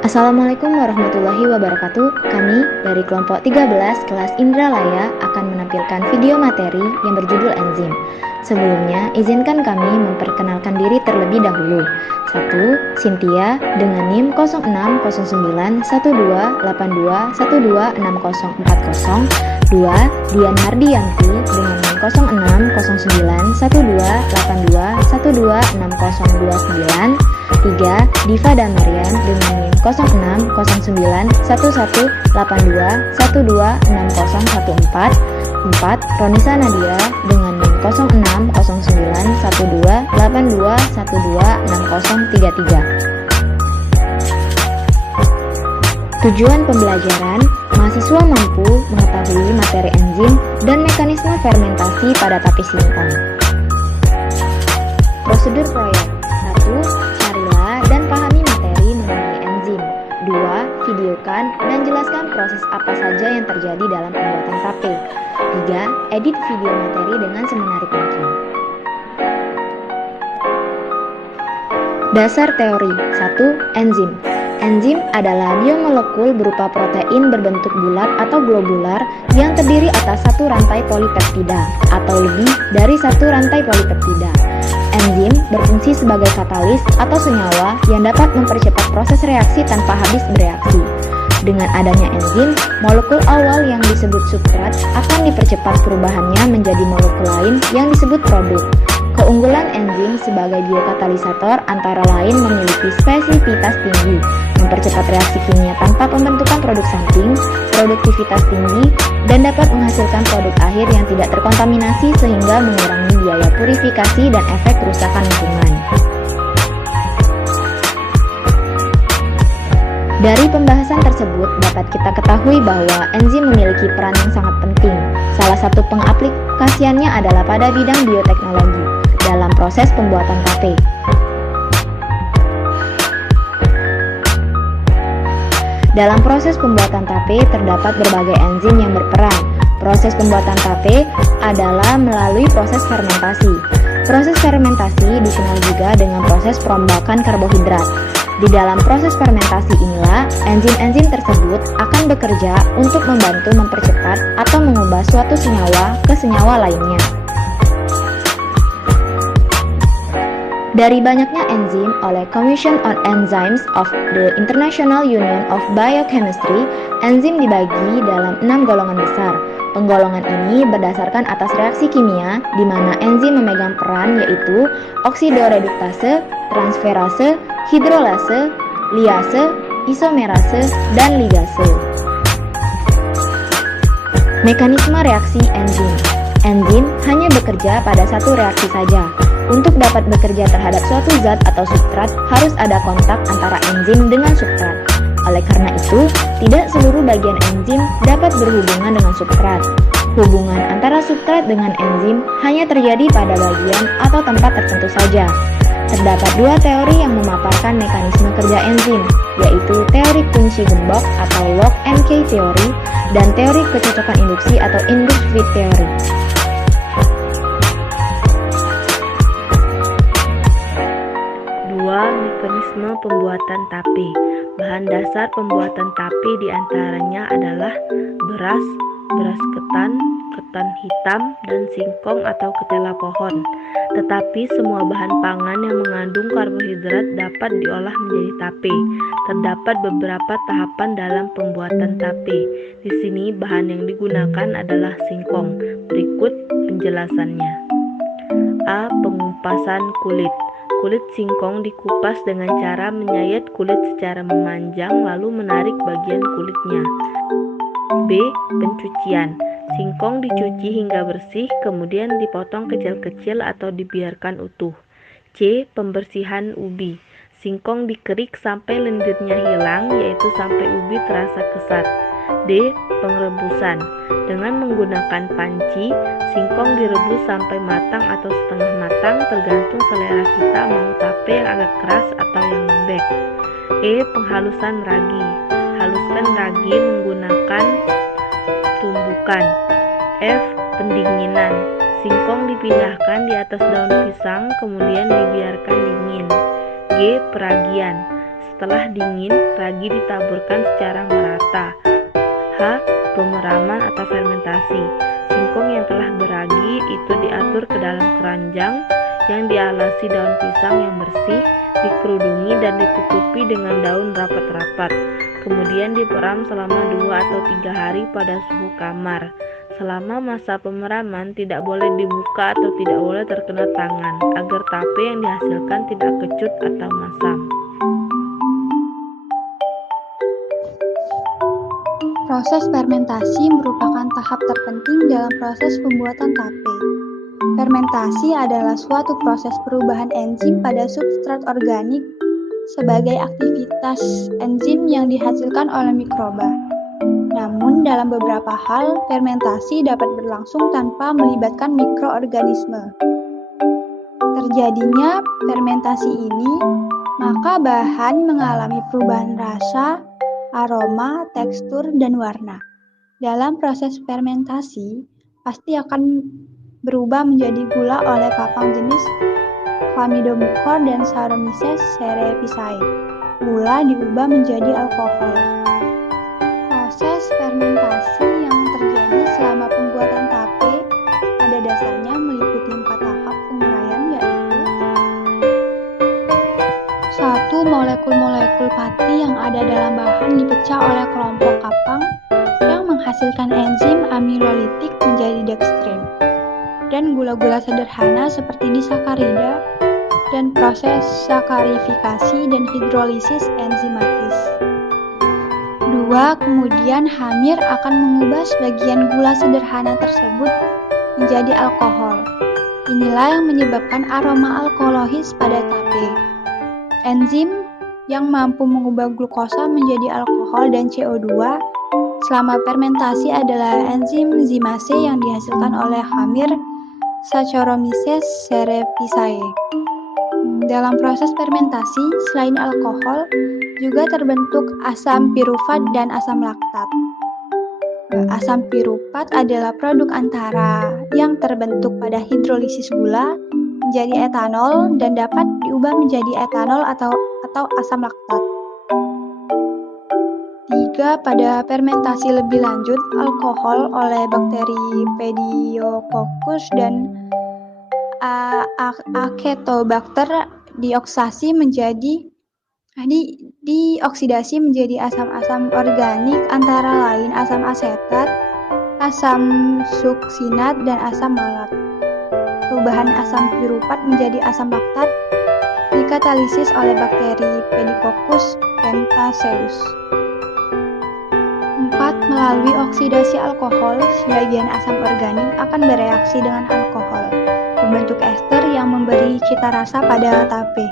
Assalamualaikum warahmatullahi wabarakatuh. Kami dari kelompok 13 kelas Indralaya akan menampilkan video materi yang berjudul enzim. Sebelumnya, izinkan kami memperkenalkan diri terlebih dahulu. 1. Cynthia dengan NIM 06091282126040. 2. Dian Mardianti dengan NIM 06091282126029. 3. Diva Damarian dengan NIM 06091282126014. 4. Ronisa Nadia dengan NIM 06091282126033. Tujuan pembelajaran, mahasiswa mampu mengetahui materi enzim dan mekanisme fermentasi pada tape singkong. Prosedur proyek. 1. Carilah dan pahami materi mengenai enzim. 2. Videokan dan jelaskan proses apa saja yang terjadi dalam pembuatan tape. 3. Edit video materi dengan semenarik mungkin. Dasar teori. 1. Enzim. Enzim adalah biomolekul berupa protein berbentuk bulat atau globular yang terdiri atas satu rantai polipeptida atau lebih dari satu rantai polipeptida. Enzim berfungsi sebagai katalis atau senyawa yang dapat mempercepat proses reaksi tanpa habis bereaksi. Dengan adanya enzim, molekul awal yang disebut substrat akan dipercepat perubahannya menjadi molekul lain yang disebut produk. Keunggulan enzim sebagai biokatalisator antara lain memiliki spesifitas tinggi, mempercepat reaksi kimia tanpa pembentukan produk samping, produktivitas tinggi, dan dapat menghasilkan produk akhir yang tidak terkontaminasi sehingga mengurangi biaya purifikasi dan efek kerusakan lingkungan. Dari pembahasan tersebut dapat kita ketahui bahwa enzim memiliki peran yang sangat penting. Salah satu pengaplikasiannya adalah pada bidang bioteknologi dalam proses pembuatan tape. Dalam proses pembuatan tape terdapat berbagai enzim yang berperan. Proses pembuatan tape adalah melalui proses fermentasi. Proses fermentasi dikenal juga dengan proses perombakan karbohidrat. Di dalam proses fermentasi inilah, enzim-enzim tersebut akan bekerja untuk membantu mempercepat atau mengubah suatu senyawa ke senyawa lainnya. Dari banyaknya enzim oleh Commission on Enzymes of the International Union of Biochemistry, enzim dibagi dalam 6 golongan besar. Penggolongan ini berdasarkan atas reaksi kimia, di mana enzim memegang peran yaitu oksidoreduktase, transferase, hidrolase, liase, isomerase, dan ligase. Mekanisme reaksi enzim. Enzim hanya bekerja pada satu reaksi saja. Untuk dapat bekerja terhadap suatu zat atau substrat, harus ada kontak antara enzim dengan substrat. Oleh karena itu, tidak seluruh bagian enzim dapat berhubungan dengan substrat. Hubungan antara substrat dengan enzim hanya terjadi pada bagian atau tempat tertentu saja. Terdapat dua teori yang memaparkan mekanisme kerja enzim, yaitu teori kunci gembok atau lock and key teori dan teori kecocokan induksi atau induced fit theory. Mekanisme pembuatan tape. Bahan dasar pembuatan tape diantaranya adalah beras, beras ketan, ketan hitam, dan singkong atau ketela pohon. Tetapi semua bahan pangan yang mengandung karbohidrat dapat diolah menjadi tape. Terdapat beberapa tahapan dalam pembuatan tape. Di sini bahan yang digunakan adalah singkong. Berikut penjelasannya. A. Pengupasan kulit. Kulit singkong dikupas dengan cara menyayat kulit secara memanjang lalu menarik bagian kulitnya. B. Pencucian. Singkong dicuci hingga bersih, kemudian dipotong kecil-kecil atau dibiarkan utuh. C. Pembersihan ubi. Singkong dikerik sampai lendirnya hilang, yaitu sampai ubi terasa kesat. D. Pengrebusan. Dengan menggunakan panci, singkong direbus sampai matang atau setengah matang, tergantung selera kita mau tape yang agak keras atau yang lembek. E. Penghalusan ragi. Haluskan ragi menggunakan tumbukan. F. Pendinginan. Singkong dipindahkan di atas daun pisang, kemudian dibiarkan dingin. G. Peragian. Setelah dingin, ragi ditaburkan secara merata. H. Pemeraman atau fermentasi. Singkong yang telah beragi itu diatur ke dalam keranjang yang dialasi daun pisang yang bersih, dikerudungi dan ditutupi dengan daun rapat-rapat. Kemudian diperam selama 2 atau 3 hari pada suhu kamar. Selama masa pemeraman tidak boleh dibuka atau tidak boleh terkena tangan, agar tape yang dihasilkan tidak kecut atau masam. Proses fermentasi merupakan tahap terpenting dalam proses pembuatan tape. Fermentasi adalah suatu proses perubahan enzim pada substrat organik sebagai aktivitas enzim yang dihasilkan oleh mikroba. Namun, dalam beberapa hal, fermentasi dapat berlangsung tanpa melibatkan mikroorganisme. Terjadinya fermentasi ini, maka bahan mengalami perubahan rasa, aroma, tekstur, dan warna. Dalam proses fermentasi, pasti akan berubah menjadi gula oleh kapang jenis Chlamydomucor dan Saccharomyces cerevisiae. Gula diubah menjadi alkohol. Proses fermentasi yang terjadi selama pembuatan tape pada dasarnya meliputi 4 tahap penguraian, yaitu 1. Molekul-molekul pati yang ada dalam bahan dipecah oleh kelompok kapang yang menghasilkan enzim amilolitik menjadi dextrin dan gula-gula sederhana seperti disakarida dan proses sakarifikasi dan hidrolisis enzimatis. 2. Kemudian hamir akan mengubah sebagian gula sederhana tersebut menjadi alkohol. Inilah yang menyebabkan aroma alkoholis pada tape. Enzim yang mampu mengubah glukosa menjadi alkohol dan CO2 selama fermentasi adalah enzim zimase yang dihasilkan oleh hamir Saccharomyces cerevisiae. Dalam proses fermentasi, selain alkohol, juga terbentuk asam pirufat dan asam laktat. Asam pirufat adalah produk antara yang terbentuk pada hidrolisis gula menjadi etanol dan dapat diubah menjadi etanol atau asam laktat. 3. Pada fermentasi lebih lanjut, alkohol oleh bakteri Pediococcus dan Acetobacter dioksidasi menjadi asam-asam organik antara lain asam asetat, asam suksinat, dan asam malat. Perubahan asam pirufat menjadi asam laktat dikatalisis oleh bakteri Pediococcus pentaceus. 4. Melalui oksidasi alkohol, sebagian asam organik akan bereaksi dengan alkohol, membentuk ester yang memberi cita rasa pada tape.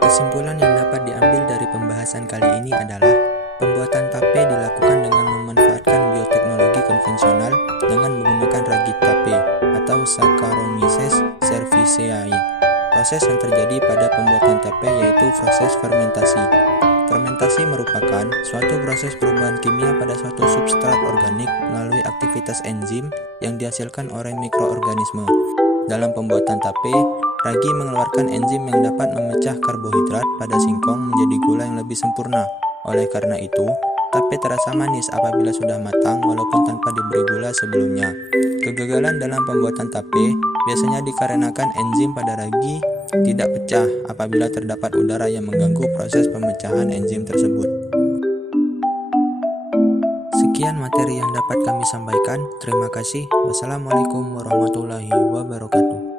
Kesimpulan yang dapat diambil dari pembahasan kali ini adalah pembuatan tape dilakukan dengan memanfaatkan bioteknologi konvensional dengan menggunakan ragi tape atau Saccharomyces cerevisiae. Proses yang terjadi pada pembuatan tape yaitu proses fermentasi. Fermentasi merupakan suatu proses perubahan kimia pada suatu substrat organik melalui aktivitas enzim yang dihasilkan oleh mikroorganisme. Dalam pembuatan tape, ragi mengeluarkan enzim yang dapat memecah karbohidrat pada singkong menjadi gula yang lebih sempurna. Oleh karena itu, tape terasa manis apabila sudah matang walaupun tanpa diberi gula sebelumnya. Kegagalan dalam pembuatan tape biasanya dikarenakan enzim pada ragi tidak pecah apabila terdapat udara yang mengganggu proses pemecahan enzim tersebut. Sekian materi yang dapat kami sampaikan. Terima kasih. Wassalamualaikum warahmatullahi wabarakatuh.